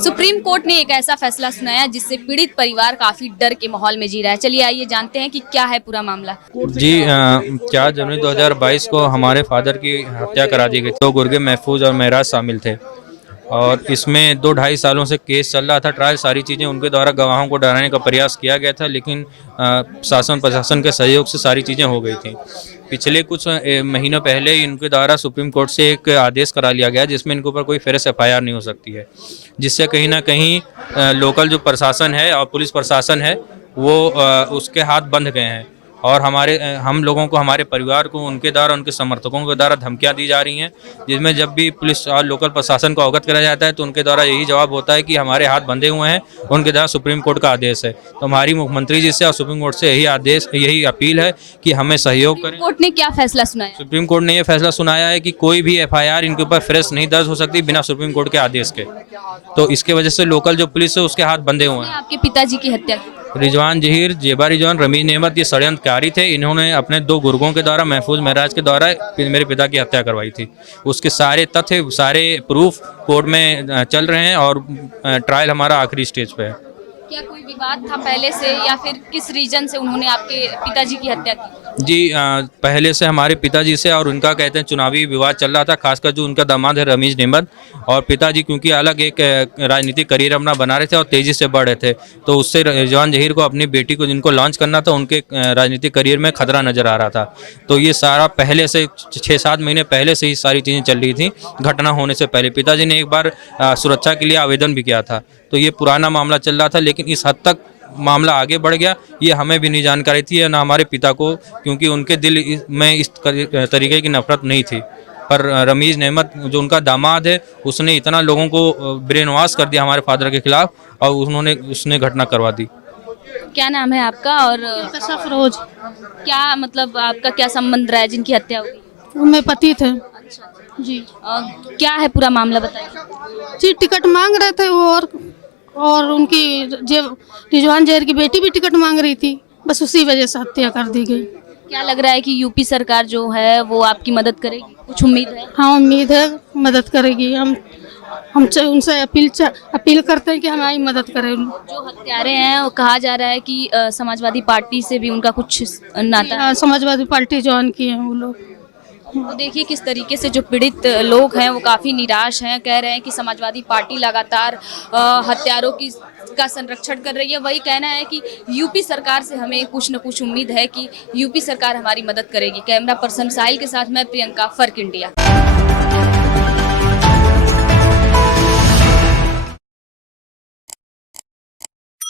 Supreme court ने एक ऐसा फैसला सुनाया जिससे पीड़ित परिवार काफी डर के माहौल में जी रहा है। चलिए आइए जानते हैं कि क्या है पूरा मामला। जी 4 जनवरी 2022 को हमारे फादर की हत्या करा दी गई। तो गुर्गे महफूज और महराज शामिल थे और इसमें 2-2.5 सालों से केस चल रहा था। ट्रायल सारी चीज़ें उनके द्वारा गवाहों को डराने का प्रयास किया गया था, लेकिन शासन प्रशासन के सहयोग से सारी चीज़ें हो गई थी। पिछले कुछ महीनों पहले इनके द्वारा सुप्रीम कोर्ट से एक आदेश करा लिया गया जिसमें इनके ऊपर कोई फ्रेश एफआईआर नहीं हो सकती है, जिससे कहीं ना कहीं लोकल जो प्रशासन है और पुलिस प्रशासन है वो उसके हाथ बंध गए हैं और हम लोगों को, हमारे परिवार को उनके द्वारा, उनके समर्थकों के द्वारा धमकियां दी जा रही हैं, जिसमें जब भी पुलिस और लोकल प्रशासन को अवगत कराया जाता है तो उनके द्वारा यही जवाब होता है कि हमारे हाथ बंधे हुए हैं, उनके द्वारा सुप्रीम कोर्ट का आदेश है। तो हमारी मुख्यमंत्री जी से और सुप्रीम कोर्ट से यही अपील है कि हमें सहयोग करें। कोर्ट ने क्या फैसला सुनाया? सुप्रीम कोर्ट ने यह फैसला सुनाया है कि कोई भी एफआईआर इनके ऊपर फ्रेश नहीं दर्ज हो सकती बिना सुप्रीम कोर्ट के आदेश के। तो इसके वजह से लोकल जो पुलिस है उसके हाथ बंधे हुए हैं। आपके पिताजी की हत्या की? रिजवान जहीर, जेबा रिजवान, रमीज नेमत ये षड्यंत्रकारी थे। इन्होंने अपने 2 गुर्गों के द्वारा, महफूज महराज के द्वारा मेरे पिता की हत्या करवाई थी। उसके सारे तथ्य, सारे प्रूफ कोर्ट में चल रहे हैं और ट्रायल हमारा आखिरी स्टेज पे है। क्या कोई विवाद था पहले से या फिर किस रीजन से उन्होंने आपके पिताजी की हत्या की? जी पहले से हमारे पिताजी से और उनका कहते हैं चुनावी विवाद चल रहा था, खासकर जो उनका दामाद है रमीज नेमत, और पिताजी क्योंकि अलग एक राजनीतिक करियर अपना बना रहे थे और तेज़ी से बढ़ रहे थे, तो उससे रिजवान जहीर को, अपनी बेटी को जिनको लॉन्च करना था, उनके राजनीतिक करियर में खतरा नज़र आ रहा था। तो ये सारा पहले से 6-7 महीने पहले से ही सारी चीज़ें चल रही थी। घटना होने से पहले पिताजी ने एक बार सुरक्षा के लिए आवेदन भी किया था। तो ये पुराना मामला चल रहा था, लेकिन इस हद तक मामला आगे बढ़ गया ये हमें भी नहीं जानकारी थी, ना हमारे पिता को, क्योंकि उनके दिल में इस तरीके की नफरत नहीं थी। पर रमीज नेमत जो उनका दामाद है उसने इतना लोगों को ब्रेन वॉश कर दिया हमारे फादर के खिलाफ और उसने घटना करवा दी। क्या नाम है आपका और सफरोज, क्या मतलब आपका क्या संबंध रहा है जिनकी हत्या हुई? वो मेरे पति थे जी। क्या है पूरा मामला बताइए। जी टिकट मांग रहे थे वो, और उनकी रिजवान जहीर की बेटी भी टिकट मांग रही थी, बस उसी वजह से हत्या कर दी गई। क्या लग रहा है कि यूपी सरकार जो है वो आपकी मदद करेगी? कुछ उम्मीद है? हाँ उम्मीद है मदद करेगी। हम उनसे अपील करते हैं कि हमारी मदद करें। जो हत्यारे हैं वो कहा जा रहा है कि समाजवादी पार्टी से भी उनका कुछ नाता है। हाँ, समाजवादी पार्टी ज्वाइन किए हैं वो लोग। तो देखिए किस तरीके से जो पीड़ित लोग हैं वो काफ़ी निराश हैं, कह रहे हैं कि समाजवादी पार्टी लगातार हत्यारों का संरक्षण कर रही है। वही कहना है कि यूपी सरकार से हमें कुछ न कुछ उम्मीद है कि यूपी सरकार हमारी मदद करेगी। कैमरा पर्सन साहिल के साथ मैं प्रियंका, फर्क इंडिया।